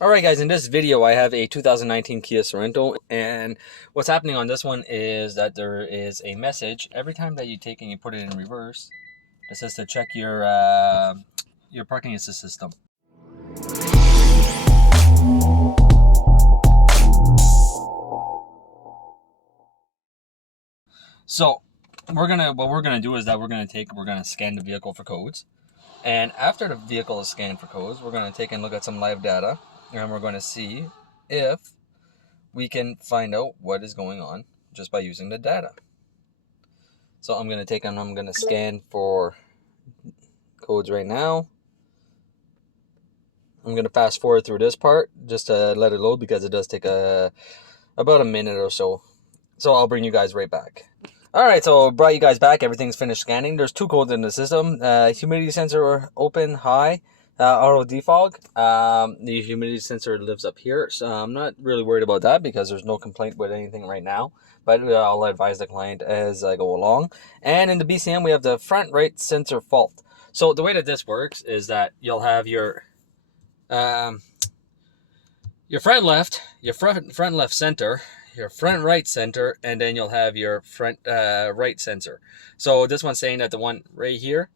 Alright guys, in this video I have a 2019 Kia Sorento, and what's happening on this one is that there is a message every time that you take and you put it in reverse that says to check your parking assist system. So what we're gonna do is that we're gonna scan the vehicle for codes, and after the vehicle is scanned for codes, we're gonna take and look at some live data, and we're going to see if we can find out what is going on just by using the data. So I'm going to scan for codes right now. I'm going to fast forward through this part just to let it load because it does take about a minute or so. So I'll bring you guys right back. Alright, so brought you guys back. Everything's finished scanning. There's two codes in the system. Humidity sensor open, high. Auto defog. The humidity sensor lives up here, so I'm not really worried about that because there's no complaint with anything right now, but I'll advise the client as I go along. And in the BCM we have the front right sensor fault. So the way that this works is that you'll have your front left center, your front right center, and then you'll have your front right sensor. So this one's saying that the one right here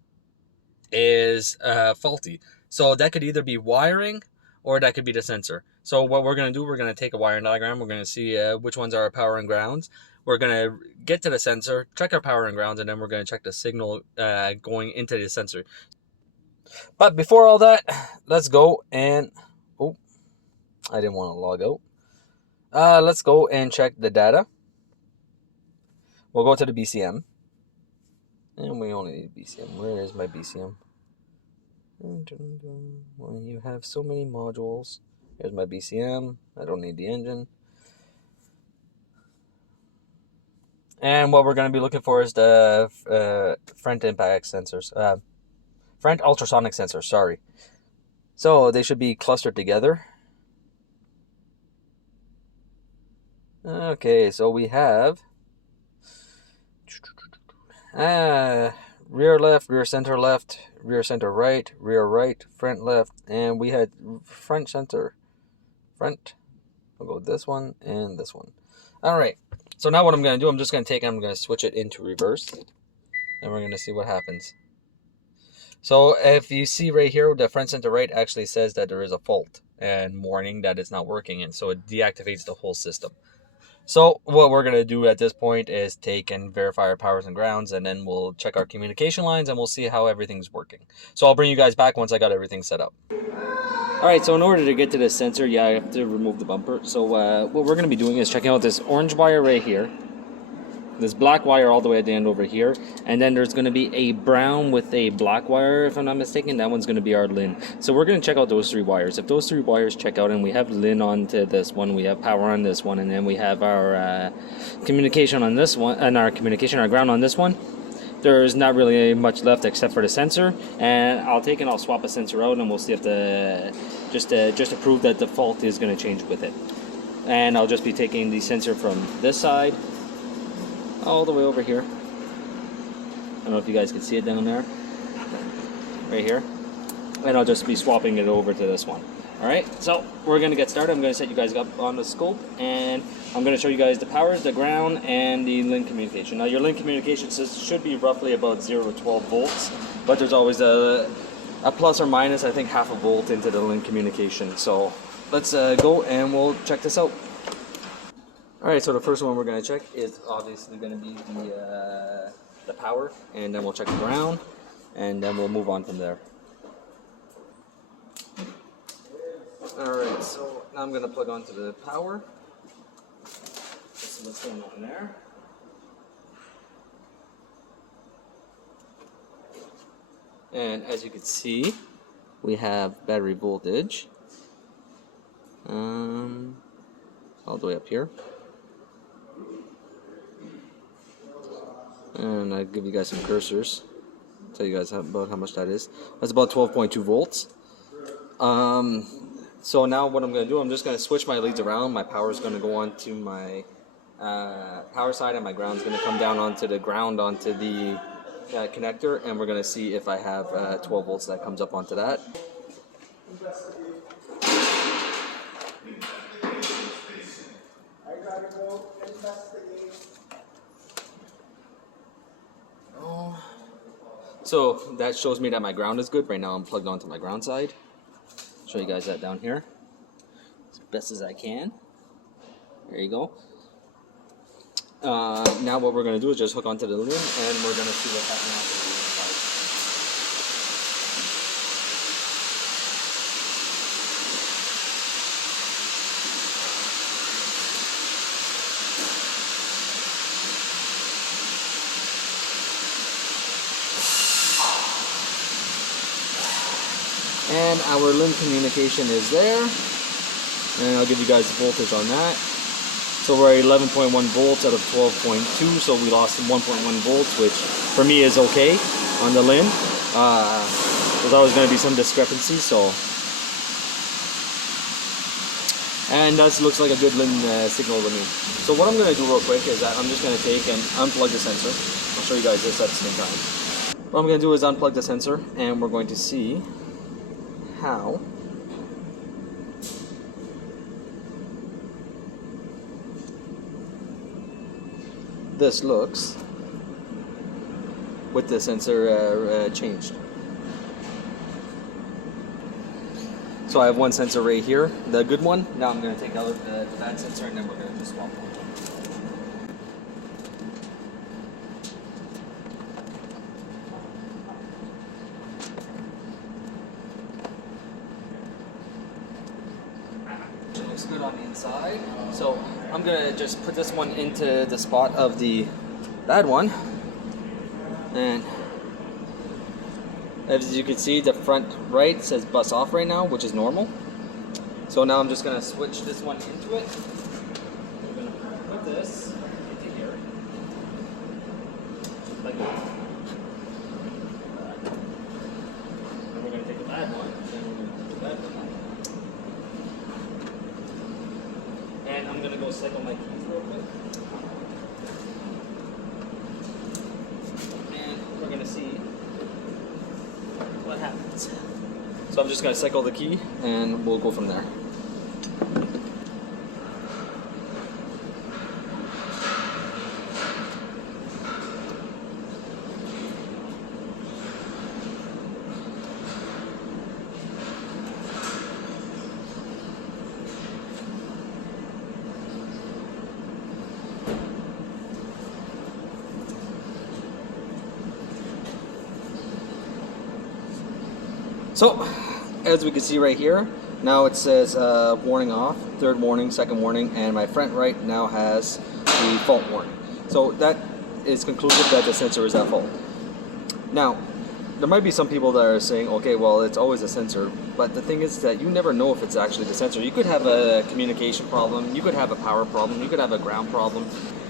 is faulty. So that could either be wiring or that could be the sensor. So what we're going to do, we're going to take a wiring diagram. We're going to see which ones are our power and grounds. We're going to get to the sensor, check our power and grounds, and then we're going to check the signal going into the sensor. But before all that, let's go and... Oh, I didn't want to log out. Let's go and check the data. We'll go to the BCM. And we only need BCM. Where is my BCM? When you have so many modules. Here's my BCM. I don't need the engine. And what we're going to be looking for is the front impact sensors. Front ultrasonic sensors, sorry. So they should be clustered together. Okay, so we have rear left, rear center right, rear right, front left, and we had front center, front. We'll go with this one and this one. All right, so now what I'm going to do, I'm just going to take and I'm going to switch it into reverse, and we're going to see what happens. So if you see right here, the front center right actually says that there is a fault and warning that it's not working, and so it deactivates the whole system. So what we're going to do at this point is take and verify our powers and grounds, and then we'll check our communication lines and we'll see how everything's working. So I'll bring you guys back once I got everything set up. Alright, so in order to get to this sensor, I have to remove the bumper. So what we're going to be doing is checking out this orange wire right here, this black wire all the way at the end over here, and then there's going to be a brown with a black wire, if I'm not mistaken. That one's going to be our LIN. So we're going to check out those three wires. If those three wires check out and we have LIN onto this one, we have power on this one, and then we have our communication on this one, and our ground on this one, there's not really much left except for the sensor. And I'll take and I'll swap a sensor out, and we'll see if just to prove that the fault is going to change with it. And I'll just be taking the sensor from this side all the way over here. I don't know if you guys can see it down there, right here, and I'll just be swapping it over to this one. Alright, so we're going to get started. I'm going to set you guys up on the scope, and I'm going to show you guys the powers, the ground, and the link communication. Now your link communication should be roughly about 0 to 12 volts, but there's always a plus or minus, I think, half a volt into the link communication. So let's go and we'll check this out. Alright, so the first one we're going to check is obviously going to be the power, and then we'll check the ground, and then we'll move on from there. Alright, so now I'm going to plug onto the power. This is what's going on there. And as you can see, we have battery voltage all the way up here. And I'll give you guys some cursors, tell you guys about how much that is. That's about 12.2 volts. So now what I'm going to do, I'm just going to switch my leads around. My power is going to go on to my power side, and my ground is going to come down onto the ground, onto the connector, and we're going to see if I have 12 volts that comes up onto that. So that shows me that my ground is good. Right now I'm plugged onto my ground side. Show you guys that down here as best as I can. There you go. Now what we're going to do is just hook onto the loom, and we're going to see what's happening after the loom side. And our limb communication is there, and I'll give you guys the voltage on that. So we're at 11.1 volts out of 12.2, so we lost 1.1 volts, which for me is okay on the limb. There's always going to be some discrepancies, so. And that looks like a good limb signal to me. So what I'm going to do real quick is that I'm just going to take and unplug the sensor. I'll show you guys this at the same time. What I'm going to do is unplug the sensor, and we're going to see how this looks with the sensor changed. So I have one sensor right here, the good one. Now I'm going to take out the bad sensor, and then we're going to just swap one. It looks good on the inside. So I'm going to just put this one into the spot of the bad one. And as you can see, the front right says bus off right now, which is normal. So now I'm just going to switch this one into it. I'm going to put this into here, like that. And we're going to take the bad one, and we're going to put the bad one. And I'm going to go cycle my keys real quick. And we're going to see what happens. So I'm just going to cycle the key, and we'll go from there. So, as we can see right here, now it says warning off, third warning, second warning, and my front right now has the fault warning. So that is conclusive that the sensor is at fault. Now, there might be some people that are saying, okay, well, it's always a sensor, but the thing is that you never know if it's actually the sensor. You could have a communication problem, you could have a power problem, you could have a ground problem.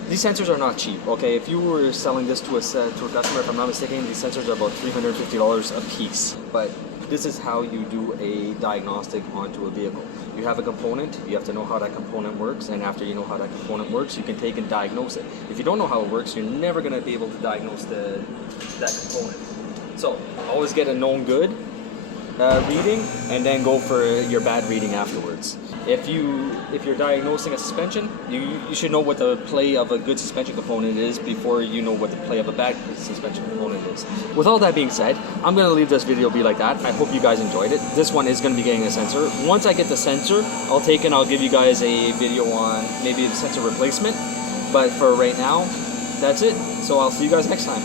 These sensors are not cheap, okay? If you were selling this to a customer, if I'm not mistaken, these sensors are about $350 a piece. But this is how you do a diagnostic onto a vehicle. You have a component, you have to know how that component works, and after you know how that component works, you can take and diagnose it. If you don't know how it works, you're never going to be able to diagnose that component. So always get a known good reading, and then go for your bad reading afterwards. If you're diagnosing a suspension, you should know what the play of a good suspension component is before you know what the play of a bad suspension component is. With all that being said, I'm going to leave this video be like that. I hope you guys enjoyed it. This one is going to be getting a sensor. Once I get the sensor, I'll give you guys a video on maybe the sensor replacement. But for right now, that's it. So I'll see you guys next time.